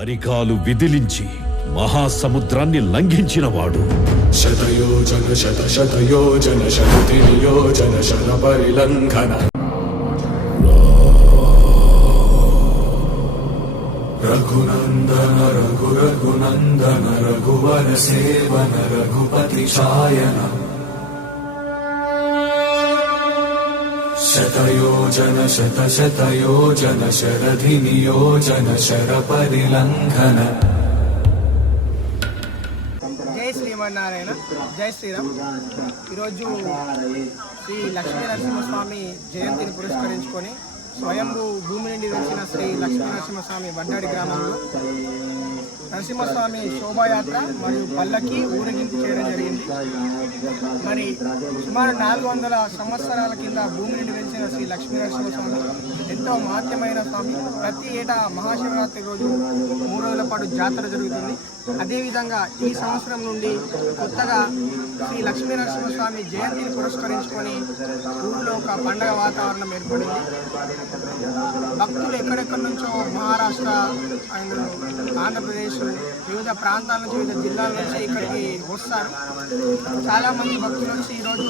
అరికాలు విదిలించి మహాసముద్రాన్ని లంఘించినవాడు. శతయోజన శత శతయోజన శతయోజన శత పరిలంఘన. రఘునందన రఘు రఘునందన రఘువర సేవన రఘుపతి ఛాయన శతయోజన శత శతయోజన శరధి నియోజన శర పరిలంఘన. జై శ్రీమన్నారాయణ జై శ్రీరామ్. ఈరోజు శ్రీ లక్ష్మీ నరసింహస్వామి జయంతిని పురస్కరించుకొని స్వయంభూ భూమి నుండి వెలిసిన శ్రీ లక్ష్మీ నరసింహస్వామి వడ్డాడి గ్రామంలో నరసింహస్వామి శోభాయాత్ర మరియు పల్లకి ఊరేగింపు చేయడం జరిగింది. మరి సుమారు నాలుగు వందల సంవత్సరాల కింద భూమి నుండి వెలిసిన శ్రీ లక్ష్మీ నరసింహస్వామి ఎంతో మహత్యమైన స్వామి. ప్రతి ఏటా మహాశివరాత్రి రోజు మూడు రోజుల పాటు జాతర జరుగుతుంది. అదేవిధంగా ఈ సంవత్సరం నుండి కొత్తగా శ్రీ లక్ష్మీ నరసింహస్వామి జయంతిని పురస్కరించుకొని ఊరిలో ఒక పండగ వాతావరణం ఏర్పడింది. భక్తులు ఎక్కడెక్కడి నుంచో మహారాష్ట్ర అండ్ ఆంధ్రప్రదేశ్ వివిధ ప్రాంతాల నుంచి వివిధ జిల్లాల నుంచి ఇక్కడికి వస్తారు. చాలామంది భక్తులు వచ్చి ఈరోజు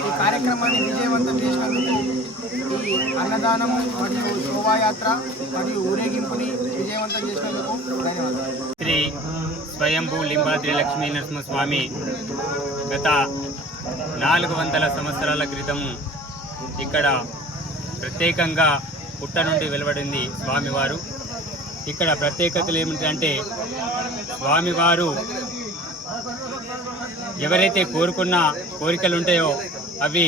ఈ కార్యక్రమాన్ని విజయవంతం చేసినందుకు ఈ అన్నదానము మరియు శోభాయాత్ర మరియు ఊరేగింపుని విజయవంతం చేసినందుకు ధన్యవాదాలు. శ్రీ స్వయంభూ లింబాద్రి లక్ష్మీ నరసింహస్వామి గత నాలుగు వందల సంవత్సరాల క్రితము ఇక్కడ ప్రత్యేకంగా పుట్ట నుండి వెలువడింది స్వామివారు. ఇక్కడ ప్రత్యేకతలు ఏమిటంటే స్వామివారు ఎవరైతే కోరుకున్న కోరికలు ఉంటాయో అవి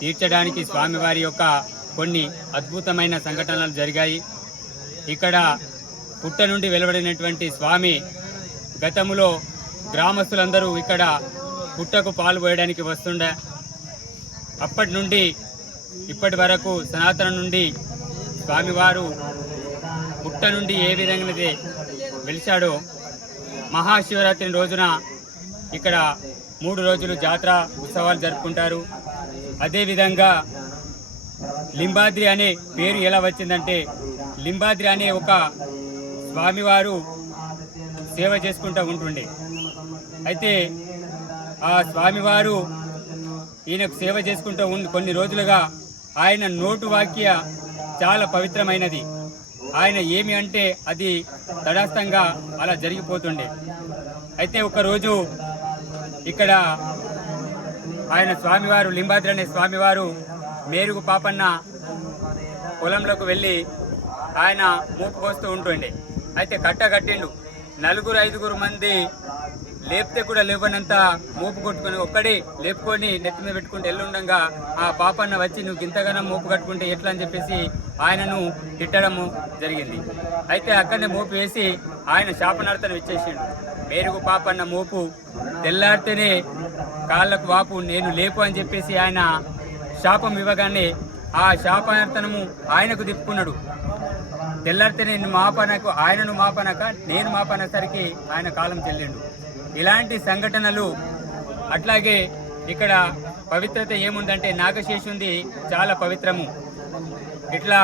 తీర్చడానికి స్వామివారి యొక్క కొన్ని అద్భుతమైన సంఘటనలు జరిగాయి. ఇక్కడ పుట్ట నుండి వెలువడినటువంటి స్వామి గతములో గ్రామస్తులందరూ ఇక్కడ పుట్టకు పాలు పోయడానికి వస్తుండే. అప్పటి నుండి ఇప్పటి వరకు సనాతన నుండి స్వామివారు పుట్ట నుండి ఏ విధంగా అయితే వెలిశాడో మహాశివరాత్రి రోజున ఇక్కడ మూడు రోజులు జాతర ఉత్సవాలు జరుపుకుంటారు. అదేవిధంగా లింబాద్రి అనే పేరు ఎలా వచ్చిందంటే లింబాద్రి అనే ఒక స్వామివారు సేవ చేసుకుంటూ ఉంటుండే. అయితే ఆ స్వామివారు ఈయనకు సేవ చేసుకుంటూ ఉండి కొన్ని రోజులుగా ఆయన నోటు వాక్య చాలా పవిత్రమైనది. ఆయన ఏమి అంటే అది తటస్థంగా అలా జరిగిపోతుండే. అయితే ఒకరోజు ఇక్కడ ఆయన స్వామివారు లింబాద్రి అనే స్వామివారు మేరుగు పాపన్న పొలంలోకి వెళ్ళి ఆయన మూపు పోస్తూ ఉంటుండే. అయితే కట్ట కట్టిండు నలుగురు ఐదుగురు మంది లేపితే కూడా లేవనంత మోపు కొట్టుకొని ఒక్కడే లేపుకొని నెత్తి మీద పెట్టుకుంటూ ఎల్లుండగా ఆ పాపన్న వచ్చి నువ్వు ఇంతగానో మోపు కట్టుకుంటే ఎట్లా? అని చెప్పేసి ఆయనను తిట్టడము జరిగింది. అయితే అక్కడనే మోపు వేసి ఆయన శాపనార్థన ఇచ్చేసిండు మేరుగు పాపన్న మోపు తెల్లారితేనే కాళ్ళకు వాపు నేను లేపు అని చెప్పేసి ఆయన శాపం ఇవ్వగానే ఆ శాపార్థనము ఆయనకు తిప్పుకున్నాడు. తెల్లారితే నేను మాపనకు ఆయనను మాపనక నేను మాపనసరికి ఆయన కాలం చెల్లిండు. ఇలాంటి సంఘటనలు అట్లాగే ఇక్కడ పవిత్రత ఏముందంటే నాగశేషుంది చాలా పవిత్రము. ఇట్లా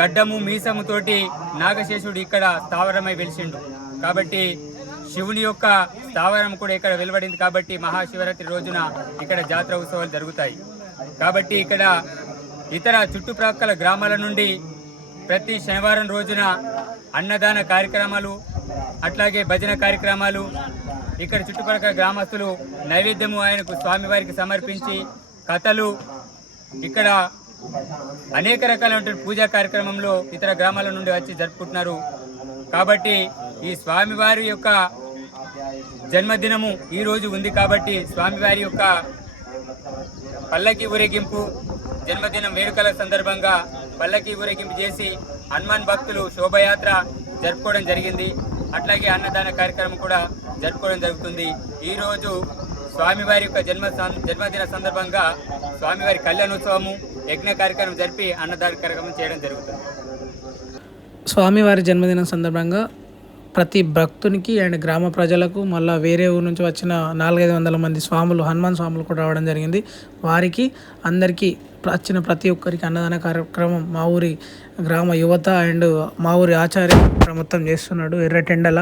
గడ్డము మీసముతోటి నాగశేషుడు ఇక్కడ స్థావరమై వెలిసిండు. కాబట్టి శివుని యొక్క స్థావరం కూడా ఇక్కడ వెలువడింది కాబట్టి మహాశివరాత్రి రోజున ఇక్కడ జాతర ఉత్సవాలు జరుగుతాయి. కాబట్టి ఇక్కడ ఇతర చుట్టుప్రక్కల గ్రామాల నుండి ప్రతి శనివారం రోజున అన్నదాన కార్యక్రమాలు అట్లాగే భజన కార్యక్రమాలు ఇక్కడ చుట్టుపక్కల గ్రామస్తులు నైవేద్యము ఆయనకు స్వామివారికి సమర్పించి కథలు ఇక్కడ అనేక రకాలైనటువంటి పూజా కార్యక్రమంలో ఇతర గ్రామాల నుండి వచ్చి జరుపుకుంటున్నారు. కాబట్టి ఈ స్వామివారి యొక్క జన్మదినము ఈ రోజు ఉంది కాబట్టి స్వామివారి యొక్క పల్లకి ఊరేగింపు జన్మదినం వేడుకల సందర్భంగా పల్లకి ఊరేగింపు చేసి హనుమాన్ భక్తులు శోభయాత్ర జరుపుకోవడం జరిగింది. అట్లాగే అన్నదాన కార్యక్రమం కూడా జరుపుకోవడం జరుగుతుంది. ఈరోజు స్వామివారి యొక్క జన్మ జన్మదిన సందర్భంగా స్వామివారి కళ్యాణోత్సవము యజ్ఞ కార్యక్రమం జరిపి అన్నదాన కార్యక్రమం చేయడం జరుగుతుంది. స్వామివారి జన్మదినం సందర్భంగా ప్రతి భక్తునికి అండ్ గ్రామ ప్రజలకు మళ్ళీ వేరే ఊరు నుంచి వచ్చిన నాలుగైదు వందల మంది స్వాములు హనుమాన్ స్వాములు కూడా రావడం జరిగింది. వారికి అందరికీ వచ్చిన ప్రతి ఒక్కరికి అన్నదాన కార్యక్రమం మా ఊరి గ్రామ యువత అండ్ మా ఊరి ఆచార్య మొత్తం చేస్తున్నాడు. ఎర్రటెండల